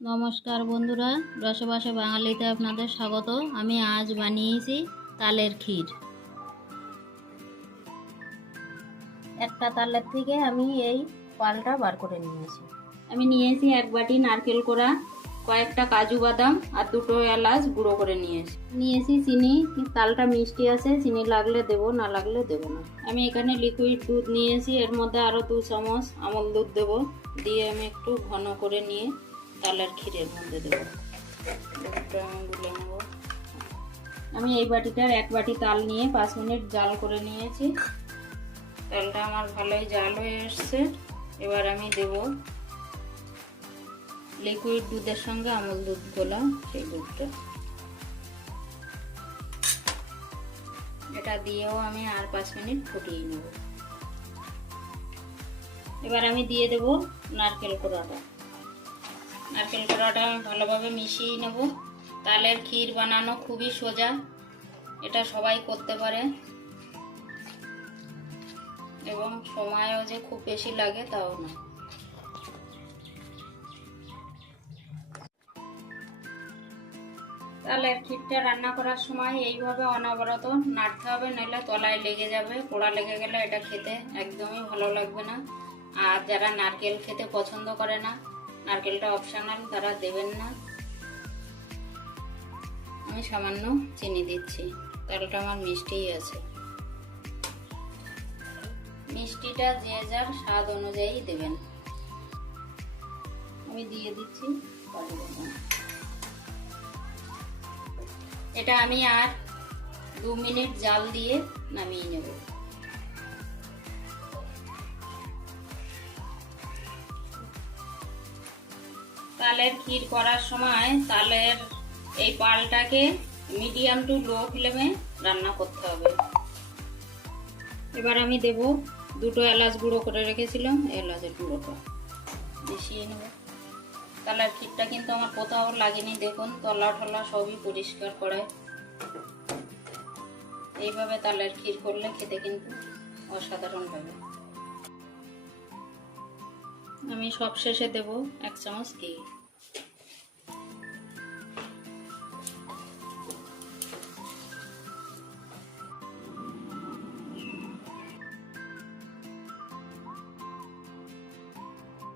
নমস্কার বন্ধুরা, রসবাসে বাঙালিতে আপনাদের স্বাগত। আমি আজ বানিয়েছি তালের ক্ষীর। একটা তালের থেকে আমি এই পালটা বার করে নিয়েছি। আমি নিয়েছি এক বাটি নারকেল কোড়া, কয়েকটা কাজু বাদাম আর দুটো এলাচ গুঁড়ো করে নিয়েছি চিনি। তালটা মিষ্টি আছে, চিনি লাগলে দেবো, না লাগলে দেবো না। আমি এখানে লিকুইড দুধ নিয়েছি, এর মধ্যে আরও 2 চামচ আমল দুধ দেবো। দিয়ে আমি একটু ঘন করে নিয়ে তালের ক্ষীরের মধ্যে দেবো। দুধটা আমি গুলে নেব। আমি এই বাটিটার 1 বাটি তাল নিয়ে 5 মিনিট জাল করে নিয়েছি। তালটা আমার ভালোই জাল হয়ে এসছে। এবার আমি দেব লিকুইড দুধের সঙ্গে আমল দুধ গোলা, সেই দুধটা। এটা দিয়েও আমি আর 5 মিনিট ফুটিয়ে নেব। এবার আমি দিয়ে দেব নারকেল কোড়াটা। নারকেল কোড়াটা ভালোভাবে মিশিয়ে নেব। তালের ক্ষীর বানানো খুবই সোজা, এটা সবাই করতে পারে এবং সময়ও যে খুব বেশি লাগে তাও না। তালের ক্ষীরটা রান্না করার সময় এইভাবে অনবরত নাড়তে হবে, নইলে তলায় লেগে যাবে। পোড়া লেগে গেলে এটা খেতে একদমই ভালো লাগবে না। আর যারা নারকেল খেতে পছন্দ করে না, নারকেলটা অপশনাল, তারা দেবেন না। আমি সামান্য চিনি দিচ্ছি, তালটা আমার মিষ্টিই আছে। মিষ্টিটা যে যার স্বাদ অনুযায়ী দেবেন। আমি দিয়ে দিচ্ছি কাজু বাদাম। এটা আমি আর 2 মিনিট জাল দিয়ে নামিয়ে নেব। তালের ক্ষীর করার সময় তালের এই পালটাকে মিডিয়াম টু লো ফ্লেমে রান্না করতে হবে। এবার আমি দেব 2টো এলাচ গুঁড়ো করে রেখেছিলাম, এলাচের গুঁড়োটা মিশিয়ে নেব। তালের ক্ষীরটা কিন্তু আমার কোথাও লাগেনি, দেখুন তলা ঠলা সবই পরিষ্কার করায়। এইভাবে তালের ক্ষীর করলে খেতে কিন্তু অসাধারণ হবে। আমি সব শেষে দেব 1 চামচ ঘি।